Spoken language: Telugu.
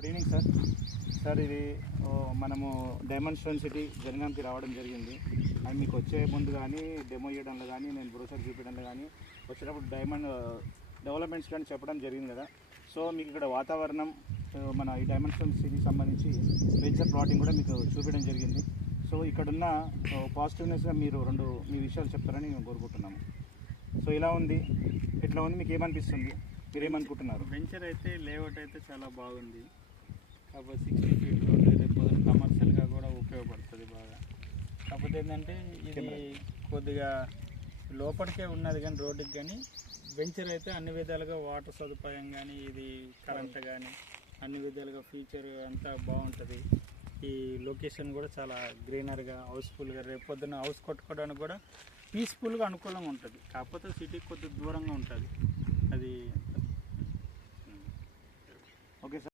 Good evening sir. సార్ ఇది మనము డైమండ్ స్టోన్ సిటీ జనగాంకి రావడం జరిగింది. అండ్ మీకు వచ్చే ముందు కానీ డెమో ఇవ్వడంలో కానీ నేను బ్రోషర్ చూపించడంలో కానీ వచ్చేటప్పుడు డైమండ్ డెవలప్మెంట్స్ కానీ చెప్పడం జరిగింది కదా. సో మీకు ఇక్కడ వాతావరణం మన ఈ డైమండ్ స్టోన్ సిటీకి సంబంధించి వెంచర్ ప్లాటింగ్ కూడా మీకు చూపించడం జరిగింది. సో ఇక్కడున్న పాజిటివ్నెస్గా మీరు మీ విషయాలు చెప్తారని మేము కోరుకుంటున్నాము. సో ఇలా ఉంది, ఎట్లా ఉంది, మీకు ఏమనిపిస్తుంది, మీరు ఏమనుకుంటున్నారు? వెంచర్ అయితే లేఅవుట్ అయితే చాలా బాగుంది. కాకపోతే 60 ఫీట్ రోడ్ రేపు కమర్షియల్గా కూడా ఉపయోగపడుతుంది బాగా. కాకపోతే ఏంటంటే ఇది కొద్దిగా లోపలికే ఉన్నది కానీ రోడ్డుకి, కానీ వెంచర్ అయితే అన్ని విధాలుగా వాటర్ సదుపాయం కానీ ఇది కరెంట్ కానీ అన్ని విధాలుగా ఫీచర్ అంతా బాగుంటుంది. ఈ లొకేషన్ కూడా చాలా గ్రీనర్గా హౌస్ఫుల్గా రేపు పొద్దున్న హౌస్ కొట్టుకోవడానికి కూడా పీస్ఫుల్గా అనుకూలంగా ఉంటుంది. కాకపోతే సిటీకి కొద్దిగా దూరంగా ఉంటుంది అది. Okay sir.